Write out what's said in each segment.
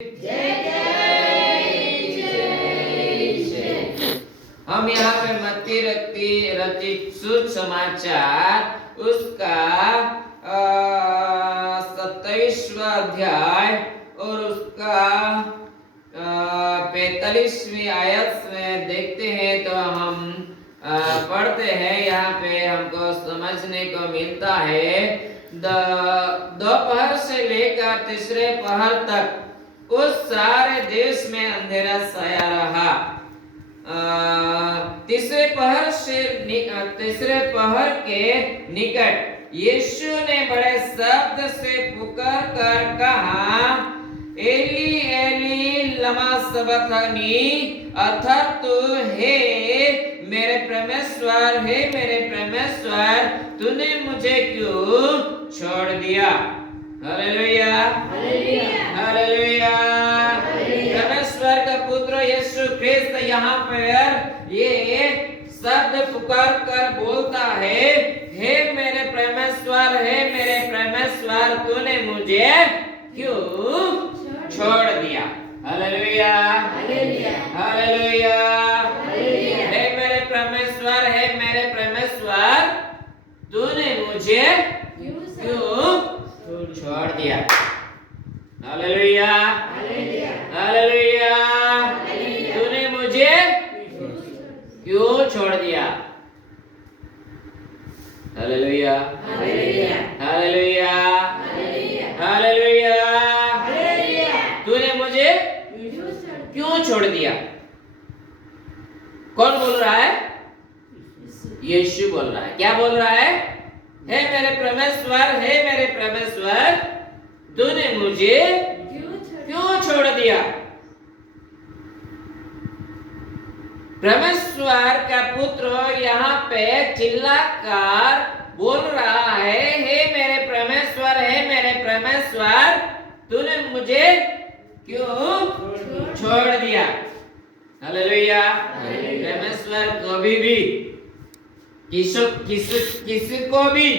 हम यहाँ पे मत्ती रचित सुसमाचार उसका 27वां अध्याय और उसका 45वीं आयत में देखते हैं तो हम पढ़ते हैं। यहाँ पे हमको समझने को मिलता है दोपहर से लेकर तीसरे पहर तक उस सारे देश में अंधेरा छाया रहा। तीसरे पहर के निकट यीशु ने बड़े शब्द से पुकार कर कहा, एली एली लमा सबक्तानी, अर्थात हे मेरे परमेश्वर, हे मेरे परमेश्वर, तूने मुझे क्यों छोड़ दिया। Hallelujah hallelujah. परमेश्वर का पुत्र यीशु ख्रिस्त यहाँ पर ये शब्द पुकार कर बोलता है, हे मेरे परमेश्वर, हे मेरे परमेश्वर, तूने मुझे क्यों छोड़ दिया। Hallelujah hallelujah. हे मेरे परमेश्वर, हे मेरे परमेश्वर, तूने मुझे क्यों छोड़ दिया। Hallelujah hallelujah. तूने मुझे क्यों छोड़ दिया। Hallelujah hallelujah hallelujah. तूने मुझे क्यों छोड़ दिया। कौन बोल रहा है। यीशु बोल रहा है। क्या बोल रहा है। हे मेरे परमेश्वर, हे मेरे परमेश्वर, तूने मुझे क्यों छोड़ दिया। परमेश्वर का पुत्र यहाँ पे चिल्लाकर बोल रहा है, हे मेरे परमेश्वर, हे मेरे परमेश्वर, तूने मुझे क्यों छोड़ दिया। हालेलुया। परमेश्वर कभी भी किसी को भी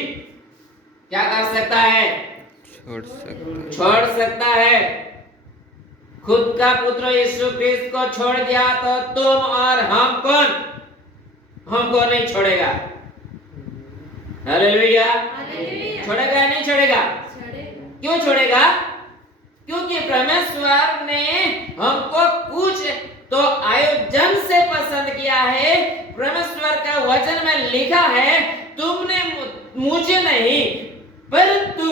क्या कर सकता है। छोड़ सकता है। खुद का पुत्र यीशु ख्रिस्त को छोड़ दिया तो तुम और हम कौन। हमको नहीं छोड़ेगा। हालेलुया। छोड़ेगा नहीं छोड़ेगा। क्यों छोड़ेगा। क्योंकि परमेश्वर ने हमको कुछ तो आयोजन से पसंद किया है। परमेश्वर का वचन में लिखा है, तुमने मुझे नहीं परंतु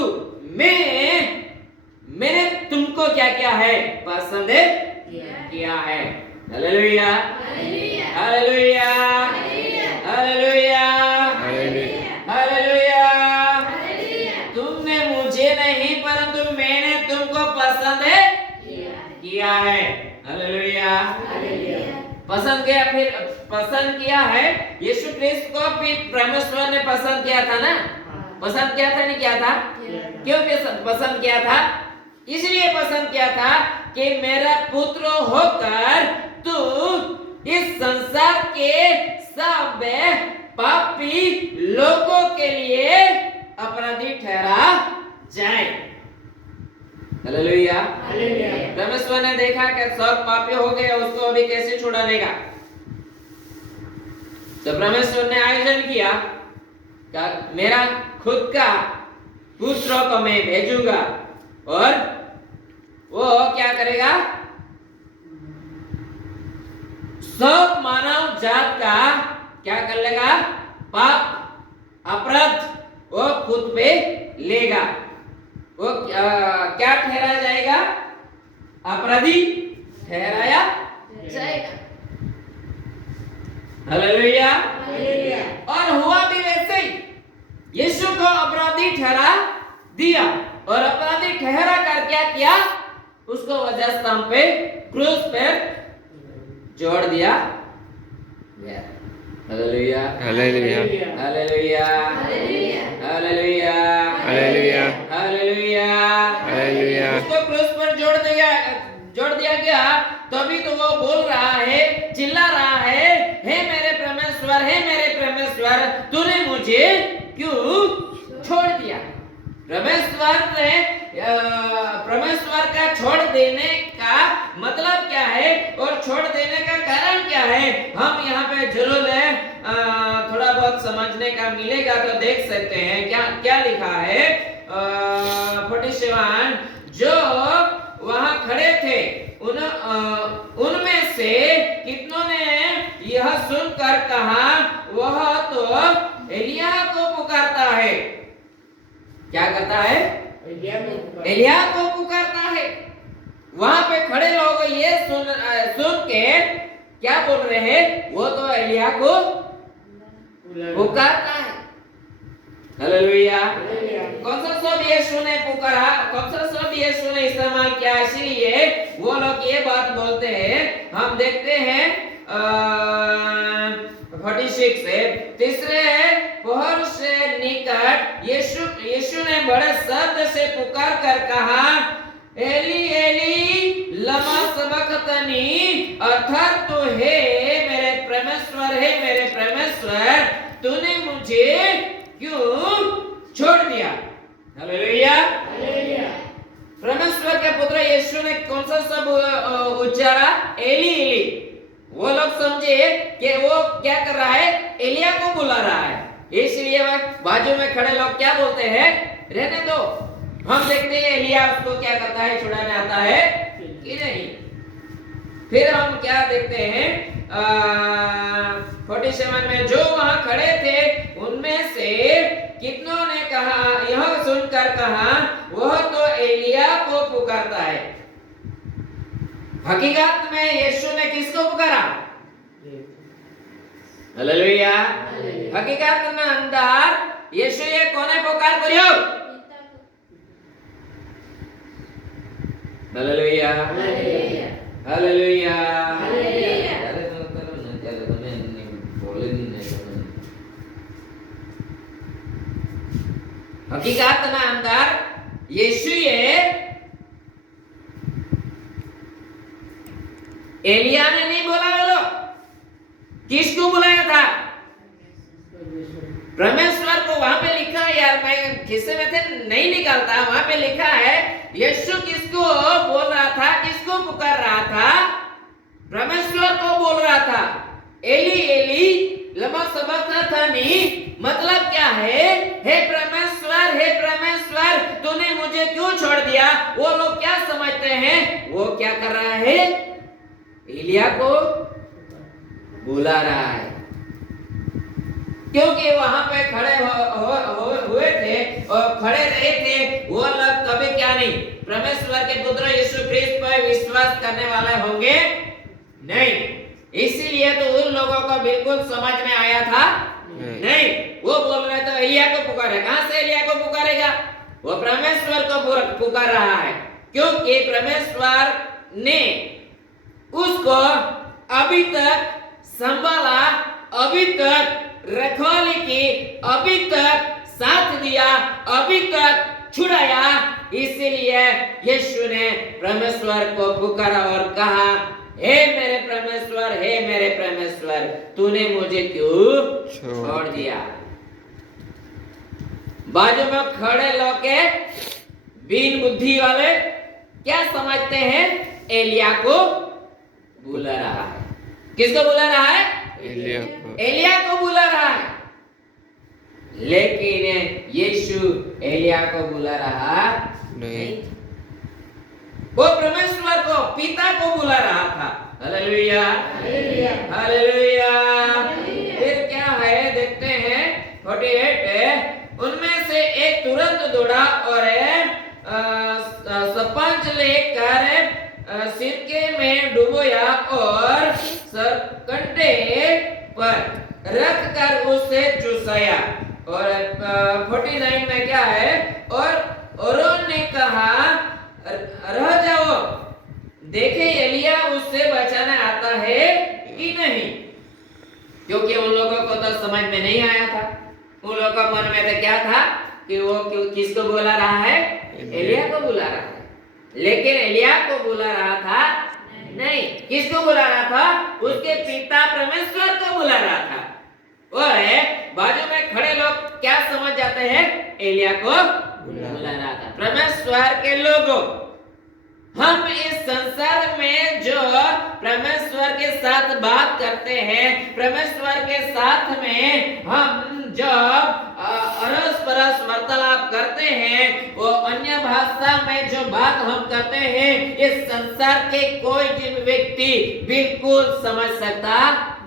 मैंने तुमको क्या किया है। पसंद किया है। Hallelujah hallelujah hallelujah hallelujah. तुमने मुझे नहीं परंतु मैंने तुमको पसंद किया है। हालेलुया। पसंद किया, फिर पसंद किया है। यीशु ख्रिस्त को भी परमेश्वर ने पसंद किया था ना। पसंद किया था नहीं किया था। क्यों पसंद किया था। इसलिए पसंद किया था कि मेरा पुत्र होकर तू इस संसार के सब पापी लोगों के लिए अपराधी ठहरा जाए। हालेलुया। परमेश्वर ने देखा कि सब पापी हो गए, उसको अभी कैसे छुड़ाने का। तो परमेश्वर ने आयोजन किया, मेरा खुद का पुत्र को मैं भेजूंगा और वो क्या करेगा। सब मानव जात का क्या कर लेगा। पाप अपराध वो खुद पे लेगा। वो क्या ठहराया जाएगा। अपराधी ठहराया जाएगा। हालेलुया। और हुआ भी वैसे ही। यीशु को अपराधी ठहरा दिया और अपराधी ठहरा कर क्या किया। उसको वजह स्तंभ पे क्रूस पे जोड़ दिया। Hallelujah hallelujah hallelujah hallelujah hallelujah hallelujah hallelujah. उसको क्रूस पर जोड़ दिया गया। तभी तो वो बोल रहा है, चिल्ला रहा है, हे मेरे परमेश्वर, हे मेरे परमेश्वर, तूने मुझे क्यों छोड़ दिया। परमेश्वर का छोड़ देने का सुनने का मिलेगा तो देख सकते हैं क्या क्या लिखा है 47 जो वहां खड़े थे उनमें से कितनों ने यह सुनकर कहा वह तो एलिया को पुकारता है। क्या करता है? एलिया को पुकारता है। वहां पे खड़े लोग ये सुन के क्या बोल रहे हैं? वो तो एलिया को पुकारता है। हालेलुया। कौन सा शब्द यीशु ने पुकारा? कौन सा शब्द यीशु ने इस्तेमाल किया? इसलिए वो लोग ये बात बोलते हैं। हम देखते हैं 46 से तीसरे पहर से निकट यीशु ने बड़े शब्द से पुकार कर कहा एली एली लमा सबक्तनी, अर्थात तो हे मेरे परमेश्वर तूने मुझे क्यों छोड़ दिया? हालेलुया। परमेश्वर के पुत्र यीशु ने कौन सा शब्द उच्चारा? Eli Eli. वो लोग समझे कि वो क्या कर रहा है? एलिया को बुला रहा है। इसलिए बाजू में खड़े लोग क्या बोलते हैं? रहने दो, हम देखते हैं एलिया उसको क्या करता है, छुड़ाने आता है कि नहीं। फिर हम क्या देखते हैं 47 में जो वहां खड़े थे उनमें से कितनों ने कहा, यह सुनकर कहा वह तो एलिया को पुकारता है। हकीकत में यीशु ने किसको पुकारा? हालेलुया। हकीकत में अंदर यीशु ये कोने पुकार करियो? Hallelujah hallelujah. हकीकत में अंदर यीशु ये एलिया ने नहीं बोला। बोलो किसको बुलाया था? परमेश्वर को। वहां पे लिखा है, यार मैं खिस्से में से नहीं निकालता, वहां पे लिखा है यीशु किसको बोल रहा था, किसको पुकार रहा था? परमेश्वर को बोल रहा था। एली एली लमा सबक्तनी मतलब क्या है? हे परमेश्वर तूने मुझे क्यों छोड़ दिया? वो लोग क्या समझते हैं? वो क्या कर रहा है? एलिया को बुला रहा है, क्योंकि वहां पे खड़े हुए थे और खड़े रहे थे वो लोग कभी क्या नहीं, परमेश्वर के पुत्र यीशु ख्रिस्त पर विश्वास करने वाले होंगे नहीं। इसीलिए तो उन लोगों को बिल्कुल समझ में आया था नहीं। वो बोल रहे तो एलिया को पुकारे। कहां से एलिया को पुकारेगा? वो परमेश्वर को पुकार रहा है, क्योंकि परमेश्वर ने उसको अभी तक संभाला, अभी तक रखवाली की, अभी तक साथ दिया, अभी तक छुड़ाया। इसीलिए यीशु ने परमेश्वर को पुकारा और कहा हे मेरे परमेश्वर तूने मुझे क्यों छोड़ दिया? बाजू में खड़े लोग के बिन बुद्धि वाले क्या समझते हैं? एलिया को बुला रहा है। किसको बुला रहा है? एलिया को बुला रहा है। लेकिन यीशु एलिया को बुला रहा नहीं। वो परमेश्वर को, पिता को बुला रहा था। Hallelujah hallelujah. फिर क्या है देखते हैं 48 उनमें से एक तुरंत दौड़ा और सरपंच लेकर सिरके में डुबोया और सरकंडे पर रख कर उससे चुसाया। और 49 में क्या है? और उन्होंने कहा रह जाओ, देखे एलिया उससे बचाने आता है कि नहीं। क्योंकि उन लोगों को तो समझ में नहीं आया था। उन लोगों का मन में तो क्या था कि वो किसको बुला रहा है? एलिया को बुला रहा है। लेकिन एलिया को बुला रहा था नहीं। किसको बुला रहा था? उसके पिता परमेश्वर को बुला रहा था। और बाजू में खड़े लोग क्या समझ जाते हैं? एलिया को बुला रहा था। परमेश्वर के लोगों, हम इस संसार में जो परमेश्वर के साथ बात करते हैं, परमेश्वर के साथ में हम जब अरस परस वार्तालाप करते हैं, वो अन्य भाषा में जो बात हम करते हैं, इस संसार के कोई भी व्यक्ति बिल्कुल समझ सकता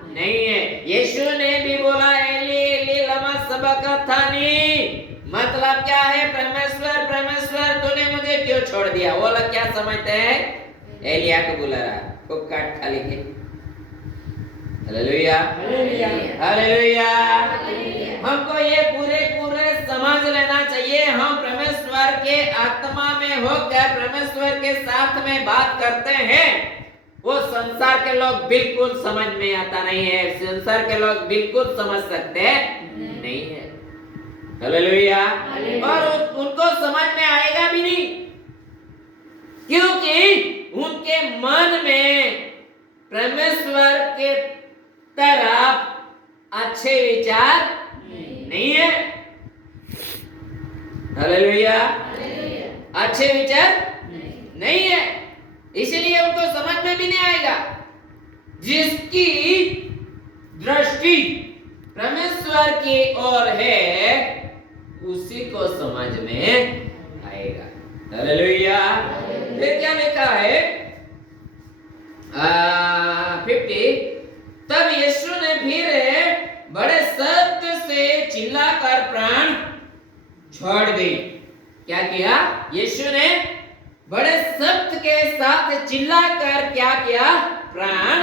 नहीं है। यीशु ने भी बोला एली एली लमा सबक्तनी, मतलब क्या है? परमेश्वर परमेश्वर तूने मुझे क्यों छोड़ दिया? वो लोग क्या समझते हैं? एलिया को बुला रहा, को काट खाली के। Hallelujah hallelujah. हमको ये पूरे समझ लेना चाहिए, हम परमेश्वर के आत्मा में होकर परमेश्वर के साथ में बात करते हैं, वो संसार के लोग बिल्कुल समझ में आता नहीं है, संसार के लोग बिल्कुल समझ सकते नहीं है। हालेलुया। और उनको समझ में आएगा भी नहीं, क्योंकि उनके मन में परमेश्वर के तरफ अच्छे विचार नहीं है। हालेलुया। अच्छे विचार नहीं है, इसलिए उनको समझ में भी नहीं आएगा। जिसकी दृष्टि परमेश्वर की ओर है, उसी को समझ में आएगा। हालेलुया। फिर क्या लिखा है 50, तब यीशु ने फिर बड़े शब्द से चिल्लाकर प्राण छोड़ दी। क्या किया? यीशु ने बड़े शब्द के साथ चिल्लाकर क्या किया? प्राण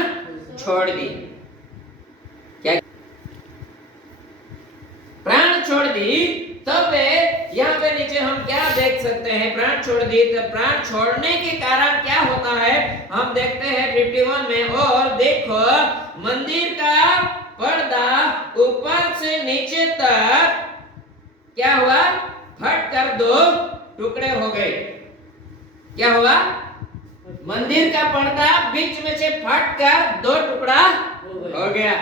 छोड़ दी। क्या प्राण छोड़ दी? तब यहाँ पे नीचे हम क्या देख सकते हैं? प्राण छोड़ दी, तो प्राण छोड़ने के कारण क्या होता है हम देखते हैं 51 में। और देखो मंदिर का पर्दा ऊपर से नीचे तक क्या हुआ? फट कर 2 टुकड़े हो गए। क्या हुआ? मंदिर का पर्दा बीच में से फट कर 2 टुकड़ा हो गया।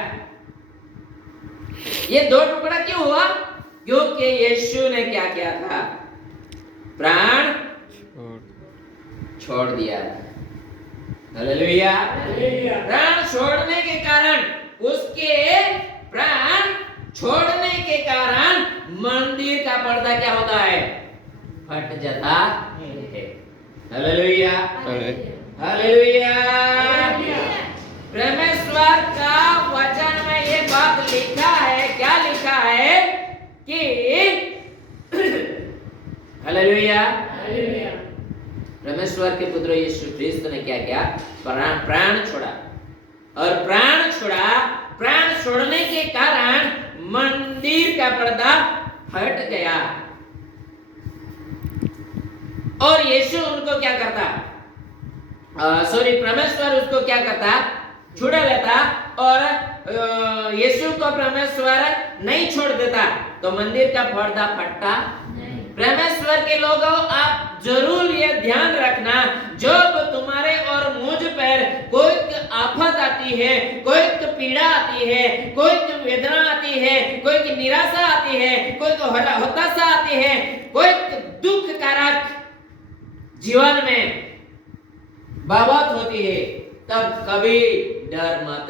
ये 2 टुकड़ा क्यों हुआ? क्योंकि यीशु ने क्या किया था? प्राण छोड़ दिया। हालेलुया। प्राण छोड़ने के कारण, उसके प्राण छोड़ने के कारण मंदिर का पर्दा क्या होता है? फट जाता है। Hallelujah hallelujah. परमेश्वर का वचन में ये बात लिखा है। क्या लिखा है कि हालेलुया परमेश्वर के पुत्र यीशु ख्रिस्त ने क्या किया? प्राण छोड़ा। और प्राण छोड़ने के कारण मंदिर का पर्दा फट गया। और यीशु उनको क्या करता? परमेश्वर उसको क्या करता? छुड़ा लेता। और यीशु को परमेश्वर नहीं छोड़ देता, तो मंदिर का पर्दा फटता। परमेश्वर के लोगों, आप जरूर ये ध्यान रखना, जब तुम्हारे और मुझ पर कोई आफत आती है, कोई पीड़ा आती है, कोई वेदना आती है, कोई निराशा आती है, कोई हताशा आती है, कोई दुख कारक जीवन में बाबत होती है, तब कभी डर मत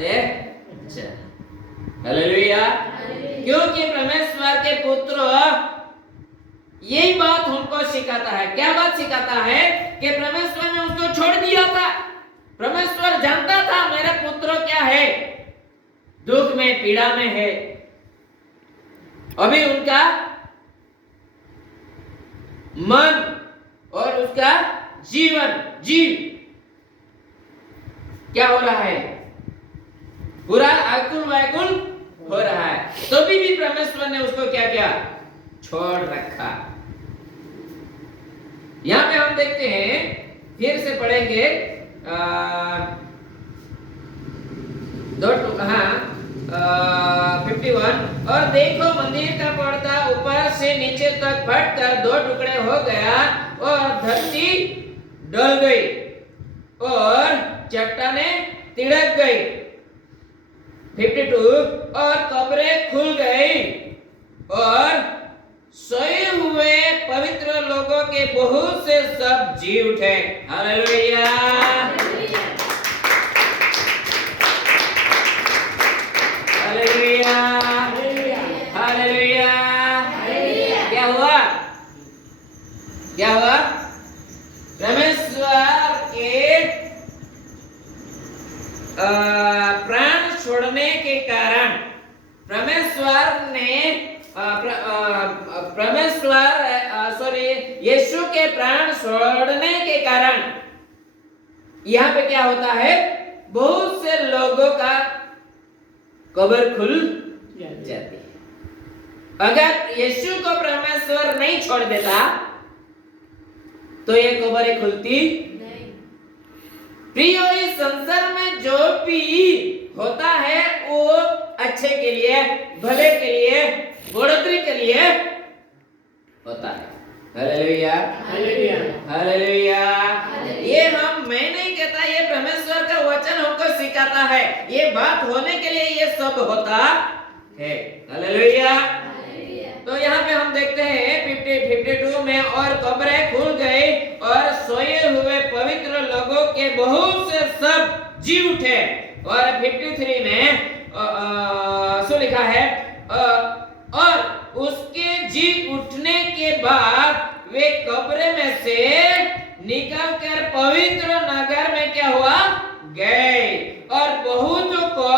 जाना। हालेलुया। क्योंकि परमेश्वर के पुत्र यही बात हमको सिखाता है। क्या बात सिखाता है? कि परमेश्वर ने उसको छोड़ दिया था। परमेश्वर जानता था मेरा पुत्र क्या है, दुख में पीड़ा में है। अभी उनका मन और उसका जीव क्या हो रहा है? पूरा आकुल वाकुल हो रहा है। तो भी परमेश्वर ने उसको क्या किया? छोड़ रखा। यहां पे हम देखते हैं, फिर से पढ़ेंगे 51। और देखो मंदिर का पर्दा ऊपर से नीचे तक फट कर 2 टुकड़े हो गया, और धरती डल गई और चट्टानें तिड़क गई। 52 और कब्रें खुल गई, और सोए हुए पवित्र लोगों के बहुत से सब जी उठे। Hallelujah hallelujah hallelujah. प्राण छोड़ने के कारण यीशु के प्राण छोड़ने के कारण यहाँ पे क्या होता है, बहुत से लोगों का कब्र खुल जाती है। अगर यीशु को परमेश्वर नहीं छोड़ देता तो ये कब्र खुलती नहीं। प्रियो, इस संसार में जो भी होता है वो अच्छे के लिए, भले के लिए, बढ़ोतरी के लिए होता है। Hallelujah, hallelujah, hallelujah. ये मैं नहीं कहता, ये परमेश्वर का वचन हमको सिखाता है। ये बात होने के लिए ये सब होता है। हालेलुया। तो यहाँ पे हम देखते हैं 52 में, और कब्रें खुल गई और सोए हुए पवित्र लोगों के बहुत से सब जी उठे। और 53 में सो लिखा है, और उसके जी उठने के बाद वे कब्र में से निकलकर पवित्र नगर में क्या हुआ, गए और बहुतों को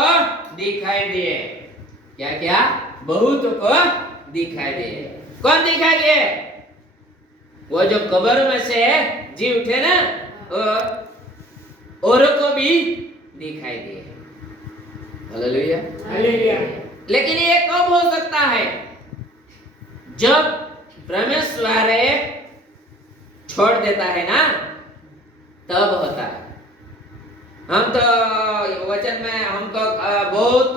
दिखाई दिए। क्या क्या? बहुतों को दिखाई दिए। कौन दिखाई दिए? वो जो कब्र में से जी उठे ना, औरों को भी दिखाई दिए। Hallelujah, hallelujah. लेकिन ये कब हो सकता है? जब परमेश्वर छोड़ देता है ना, तब होता है। हम तो वचन में हमको बहुत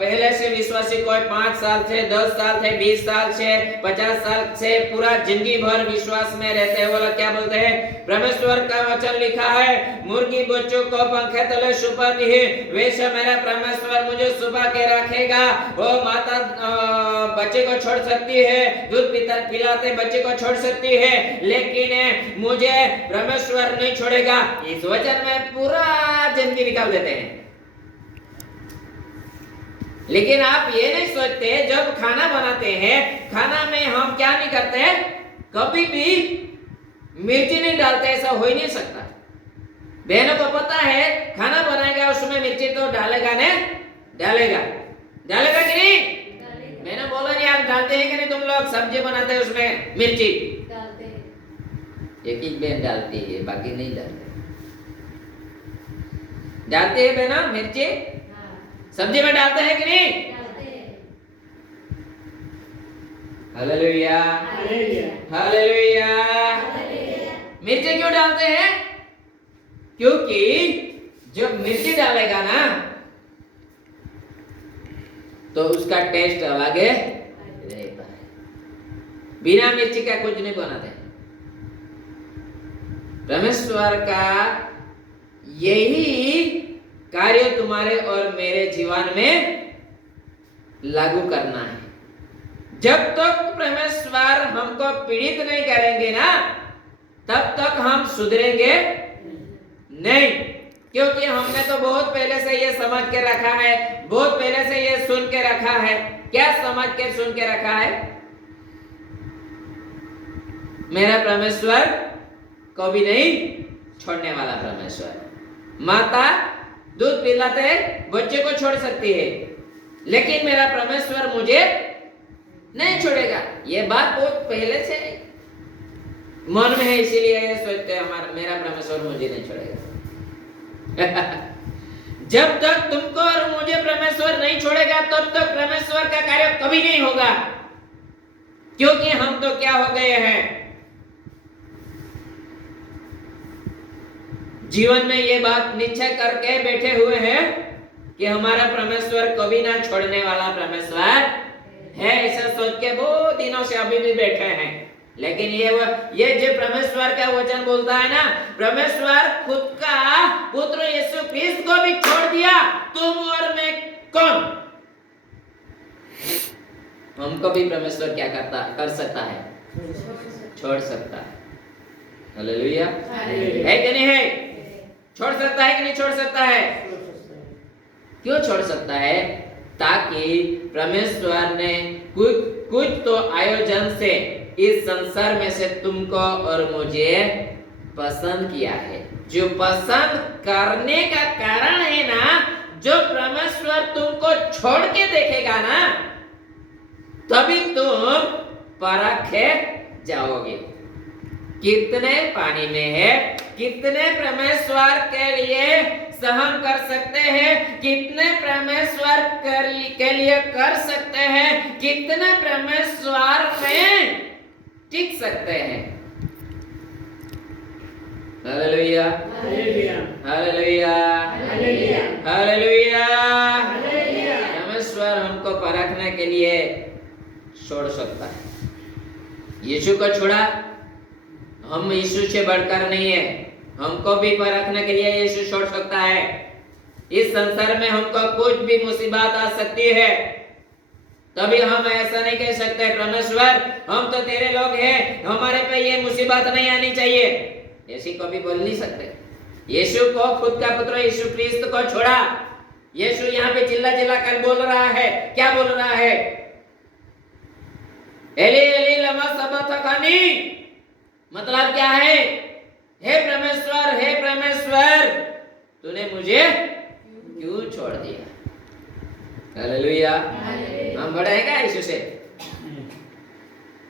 पहले से विश्वासी, कोई 5 साल से, 10 साल से, 20 साल से, 50 साल से पूरा जिंदगी भर विश्वास में रहते हैं। वो लोग क्या बोलते हैं? परमेश्वर का वचन लिखा है, मुर्गी बच्चों को पंखे तले छुपाती है, वैसे मेरा परमेश्वर मुझे छुपा के रखेगा। वो माता बच्चे को छोड़ सकती है, दूध पिलाते बच्चे को छोड़ सकती है, लेकिन मुझे परमेश्वर नहीं छोड़ेगा। इस वचन में पूरा जिंदगी निकाल देते हैं। लेकिन आप ये नहीं सोचते, जब खाना बनाते हैं, खाना में हम क्या नहीं करते, कभी भी मिर्ची नहीं डालते। ऐसा हो ही नहीं सकता। बहनों को पता है, खाना बनाएगा उसमें मिर्ची तो डालेगा ने, डालेगा कि नहीं? मैंने बोला नहीं, आप डालते हैं कि नहीं? तुम लोग सब्जी बनाते हैं उसमें मिर्ची डालते हैं। एक बहन डालती है, बाकी नहीं डालते। डालते हैं बहना मिर्ची? सब्जी में डालते हैं कि नहीं? Hallelujah, hallelujah. मिर्ची क्यों डालते हैं? क्योंकि जब मिर्ची डालेगा ना तो उसका टेस्ट अलग रहता है। बिना मिर्ची का कुछ नहीं बनाते। परमेश्वर का यही कार्य तुम्हारे और मेरे जीवन में लागू करना है। जब तक परमेश्वर हमको पीड़ित नहीं करेंगे ना, तब तक हम सुधरेंगे नहीं। क्योंकि हमने तो बहुत पहले से ये समझ के रखा है, बहुत पहले से ये सुन के रखा है। क्या समझ के सुन के रखा है? मेरा परमेश्वर कभी नहीं छोड़ने वाला परमेश्वर। माता दूध पिलाते बच्चे को छोड़ सकती है, लेकिन मेरा परमेश्वर मुझे नहीं छोड़ेगा। ये बात बहुत पहले से मन में है, इसीलिए ये सोचते हैं मेरा परमेश्वर मुझे नहीं छोड़ेगा। जब तक तुमको और मुझे परमेश्वर नहीं छोड़ेगा, तब तक परमेश्वर का कार्य कभी नहीं होगा। क्योंकि हम तो क्या हो गए हैं, जीवन में ये बात निश्चय करके बैठे हुए हैं कि हमारा परमेश्वर कभी ना छोड़ने वाला परमेश्वर है। ऐसा सोच के बहुत दिनों से अभी भी बैठे हैं। लेकिन ये जो परमेश्वर का वचन बोलता है ना, परमेश्वर खुद का पुत्र यीशु क्रिस्त को भी छोड़ दिया, तुम और मैं कौन? हमको भी परमेश्वर क्या कर सकता है? छोड़ सकता है। हालेलुया, है कि नहीं है? छोड़ सकता है कि नहीं छोड़ सकता है? क्यों छोड़ सकता है? ताकि परमेश्वर ने कुछ तो आयोजन से इस संसार में से तुमको और मुझे पसंद किया है। जो पसंद करने का कारण है ना, जो परमेश्वर तुमको छोड़ के देखेगा ना, तभी तुम परखे जाओगे कितने पानी में है, कितने परमेश्वर के लिए सहन कर सकते हैं, कितने परमेश्वर के लिए कर सकते हैं, कितने परमेश्वर में टिक सकते हैं। Hallelujah, hallelujah, hallelujah, hallelujah. परमेश्वर हमको परखने के लिए छोड़ सकता है। यीशु को छोड़ा, हम यीशु से बढ़कर नहीं है, हमको भी परखने के लिए यीशु छोड़ सकता है। इस संसार में हमको कुछ भी मुसीबत आ सकती है, तभी हम ऐसा नहीं कह सकते परमेश्वर हम तो तेरे लोग हैं, हमारे पे ये मुसीबत नहीं आनी चाहिए, ऐसी कभी बोल नहीं सकते। यीशु को, खुद का पुत्र यीशु क्रिस्त को छोड़ा। यीशु यहाँ पे चिल्ला चिल्ला कर बोल रहा है, क्या बोल रहा है? एली एली लमा सबक्तानी, मतलब क्या है? हे परमेश्वर, हे परमेश्वर, तूने मुझे क्यों छोड़ दिया? हालेलुया। हम बड़े हैं क्या यीशु से?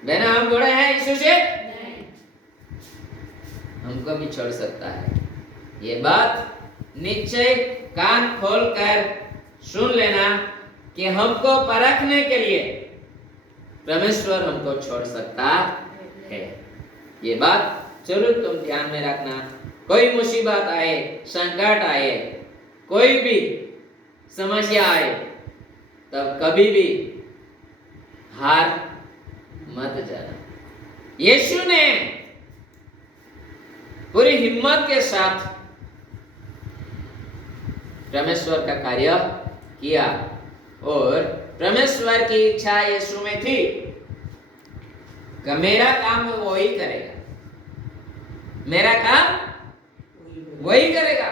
बहना, हम बड़े हैं यीशु से? हमको भी छोड़ सकता है। ये बात निश्चय कान खोल कर सुन लेना कि हमको परखने के लिए परमेश्वर हमको छोड़ सकता है। ये बात जरूर तुम ध्यान में रखना। कोई मुसीबत आए, संकट आए, कोई भी समस्या आए, तब कभी भी हार मत जाना। यीशु ने पूरी हिम्मत के साथ परमेश्वर का कार्य किया और परमेश्वर की इच्छा यीशु में थी कि मेरा काम वो वही करेगा, मेरा काम वही करेगा।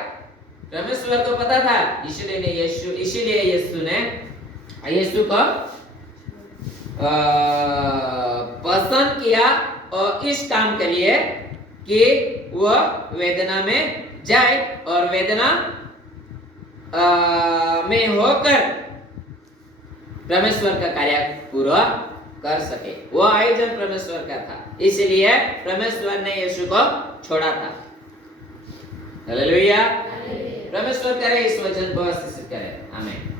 परमेश्वर को पता था, इसीलिए यीशु ने यीशु को पसंद किया और इस काम के लिए कि वह वेदना में जाए और वेदना में होकर परमेश्वर का कार्य पूरा कर सके। वो आयोजन परमेश्वर का था, इसलिए परमेश्वर ने यीशु को छोड़ा था। हालेलुया। परमेश्वर करे इस वचन को आशीषित करे। आमीन।